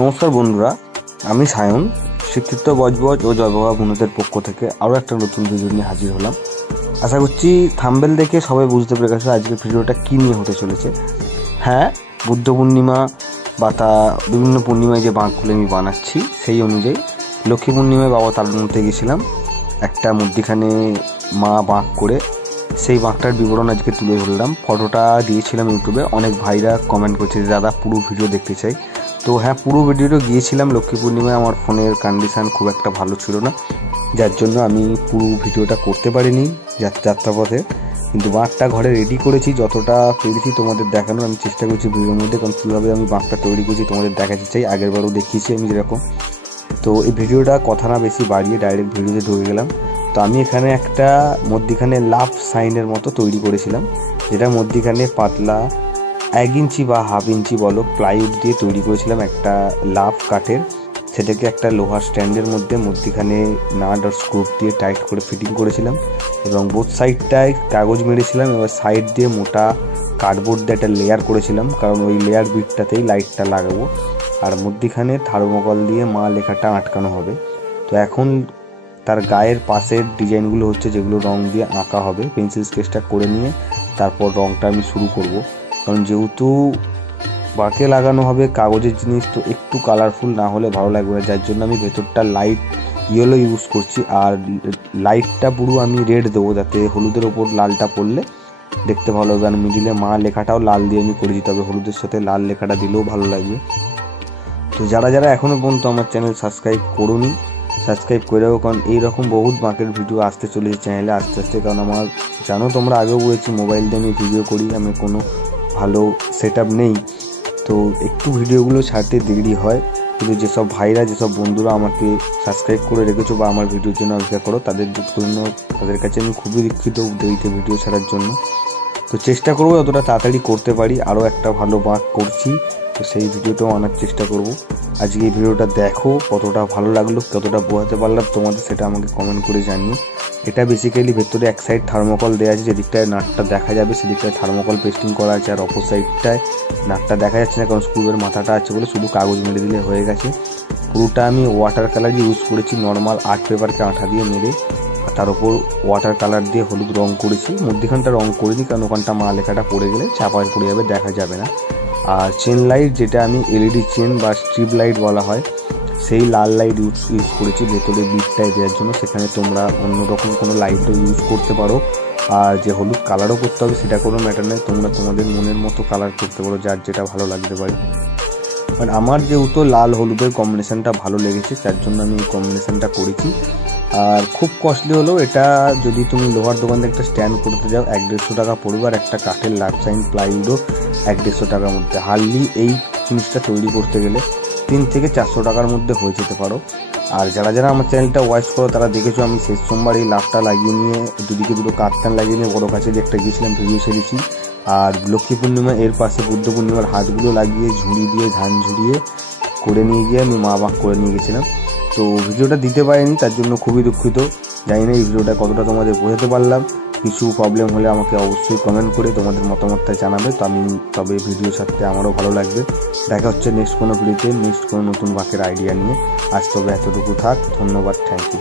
নমস্কার বন্ধুরা, আমি সায়ন। শিক্ষিত বজবজ ও জয়বাবা বুনতের পক্ষ থেকে আরও একটা নতুন ভিডিও নিয়ে হাজির হলাম। আশা করছি থাম্বনেল দেখে সবাই বুঝতে পেরে গেছে আজকের ভিডিওটা কী নিয়ে হতে চলেছে। হ্যাঁ, বুদ্ধ পূর্ণিমা বা তা বিভিন্ন পূর্ণিমায় যে বাঁকগুলো আমি বানাচ্ছি সেই অনুযায়ী লক্ষ্মী পূর্ণিমায় বাবা তালমতে গেছিলাম। একটা মধ্যিখানে মা বাঁক করে সেই বাঁকটার বিবরণ আজকে তুলে ধরলাম। ফটোটা দিয়েছিলাম ইউটিউবে, অনেক ভাইরা কমেন্ট করছে যে দাদা পুরো ভিডিও দেখতে চাই। তো হ্যাঁ, পুরো ভিডিওটা গিয়েছিলাম। লক্ষ্মী পূর্ণিমায় আমার ফোনের কন্ডিশান খুব একটা ভালো ছিল না, যার জন্য আমি পুরো ভিডিওটা করতে পারিনি যাত্রাপথে। কিন্তু বাঁকটা ঘরে রেডি করেছি, যতটা পেরেছি তোমাদের দেখানোর আমি চেষ্টা করছি ভিডিওর মধ্যে। কারণ কীভাবে আমি বাঁকটা তৈরি করছি তোমাদের দেখাতে চাই, আগেরবারও দেখিয়েছি আমি যেরকম। তো এই ভিডিওটা কথা না বেশি বাড়িয়ে ডাইরেক্ট ভিডিওতে ঢুকে গেলাম। তো আমি এখানে একটা মধ্যিখানে লাভ সাইনের মতো তৈরি করেছিলাম, যেটা মধ্যিখানে পাতলা 1 ইঞ্চি বা হাফ ইঞ্চি বলো প্লাইউড দিয়ে তৈরি করেছিলাম একটা লাভ কাঠের। সেটাকে একটা লোহার স্ট্যান্ডের মধ্যিখানে নাট আর স্ক্রু দিয়ে টাইট করে ফিটিং করেছিলাম এবং বোথ সাইডটায় কাগজ মেরেছিলাম। এবার সাইড দিয়ে মোটা কার্ডবোর্ড দিয়ে একটা লেয়ার করেছিলাম, কারণ ওই লেয়ার বিটটাতেই লাইটটা লাগাবো। আর মধ্যিখানে থার্মোকল দিয়ে মা লেখাটা আটকানো হবে। তো এখন তার গায়ের পাশের ডিজাইনগুলো হচ্ছে যেগুলো রং দিয়ে আঁকা হবে। পেন্সিল স্কেচটা করে নিয়ে তারপর রংটা আমি শুরু করব, কারণ যেহেতু বাঁকে লাগানো হবে কাগজের জিনিস, তো একটু কালারফুল না হলে ভালো লাগবে না। যার জন্য আমি ভেতরটা লাইট ইয়েলো ইউজ করছি, আর লাইটটা পুরো আমি রেড দেবো, যাতে হলুদের ওপর লালটা পড়লে দেখতে ভালো হবে। আর মিডিলে মা লেখাটাও লাল দিয়ে আমি করেছি, তবে হলুদের সাথে লাল লেখাটা দিলেও ভালো লাগবে। তো যারা যারা এখনও পর্যন্ত আমার চ্যানেল সাবস্ক্রাইব করোনি, সাবস্ক্রাইব করে রাখো, কারণ এইরকম বহুত বাঁকের ভিডিও আসতে চলেছে চ্যানেলে আস্তে আস্তে। কারণ আমার জানো, তোমরা আগেও বলেছি মোবাইল দিয়ে আমি ভিডিও করি, আমি কোনো ভালো সেট আপ নেই, তো একটু ভিডিওগুলো ছাড়তে দেরি হয়। কিন্তু যেসব ভাইরা, যেসব বন্ধুরা আমাকে সাবস্ক্রাইব করে রেখেছো বা আমার ভিডিওর জন্য অপেক্ষা করো, তাদের কাছে আমি খুবই দুঃখিত দেরিতে ভিডিও ছাড়ার জন্য। তো চেষ্টা করবো যতটা তাড়াতাড়ি করতে পারি। আরও একটা ভালো বাঁক করছি, তো সেই ভিডিওটাও আনার চেষ্টা করব। আজকে এই ভিডিওটা দেখো, কতটা ভালো লাগলো, কতটা বোঝাতে পারলাম তোমাদের, সেটা আমাকে কমেন্ট করে জানিও। এটা বেসিক্যালি ভেতরে এক সাইড থার্মোকল দেওয়া আছে, যেদিকটায় নাটটা দেখা যাবে সেদিকটায় থার্মোকল পেস্টিং করা আছে, আর অপর সাইডটায় নাটটা দেখা যাচ্ছে না, কারণ স্ক্রুয়ের মাথাটা আছে বলে শুধু কাগজ মেরে দিলে হয়ে গেছে। পুরোটা আমি ওয়াটার কালার ইউজ করেছি, নর্মাল আর্ট পেপারকে আঠা দিয়ে মেরে তার উপর ওয়াটার কালার দিয়ে হলুদ রং করেছি। মধ্যখানটা রং করিনি, কারণ ওখানটা মা লেখাটা পড়ে গেলে চাপায় পড়ে যাবে, দেখা যাবে না। আর চেন লাইট, যেটা আমি এলইডি চেন বা স্ট্রিপ লাইট বলা হয়, সেই লাল লাইট ইউজ করেছি ভেতরে বিটটাই দেওয়ার জন্য। সেখানে তোমরা অন্যরকম কোনো লাইটও ইউজ করতে পারো, আর যে হলুদ কালারও করতে হবে সেটা কোনো ম্যাটার নয়, তোমরা তোমাদের মনের মতো কালার করতে পারো, যার যেটা ভালো লাগতে পারে। বাট আমার যেহেতু লাল হলুদের কম্বিনেশানটা ভালো লেগেছে, যার জন্য আমি এই কম্বিনেশানটা করেছি। আর খুব কস্টলি হলেও এটা যদি তুমি লোহার দোকান থেকে একটা স্ট্যান্ড করতে যাও 150 টাকা পড়বে, আর একটা কাঠের লাভ সাইন প্লাইউডও 150 টাকার মধ্যে। হার্ডলি এই জিনিসটা তৈরি করতে গেলে 300 থেকে 400 টাকার মধ্যে হয়ে যেতে পারো। আর যারা যারা আমার চ্যানেলটা ওয়াচ করো তারা দেখেছো আমি শেষ সোমবার এই লাভটা লাগিয়ে নিয়ে দুদিকে দুটো কাঠটান লাগিয়ে নিয়ে বড় কাছে একটা গিয়েছিলাম, ভিডিও ছেড়েছি। আর লক্ষ্মী পূর্ণিমা এর পাশে বুদ্ধ পূর্ণিমার হাতগুলো লাগিয়ে ঝুড়ি দিয়ে ধান ঝুড়িয়ে করে নিয়ে গিয়ে আমি মা বাঁক করে নিয়ে গেছিলাম। তো ভিডিওটা দিতে পারিনি, তার জন্য খুবই দুঃখিত। জানি না এই ভিডিওটা কতটা তোমাদের বোঝাতে পারলাম। কিছু প্রবলেম হলে আমাকে অবশ্যই কমেন্ট করে তোমাদের মতামতটা জানাবে, তো তবে ভিডিও ছাড়তে আমারও ভালো লাগবে। দেখা হচ্ছে নেক্সট কোনো ভিডিওতে, নেক্সট কোনো নতুন বাঁকের আইডিয়া নিয়ে। আজ তবে এতটুকু থাক, ধন্যবাদ, থ্যাংক ইউ।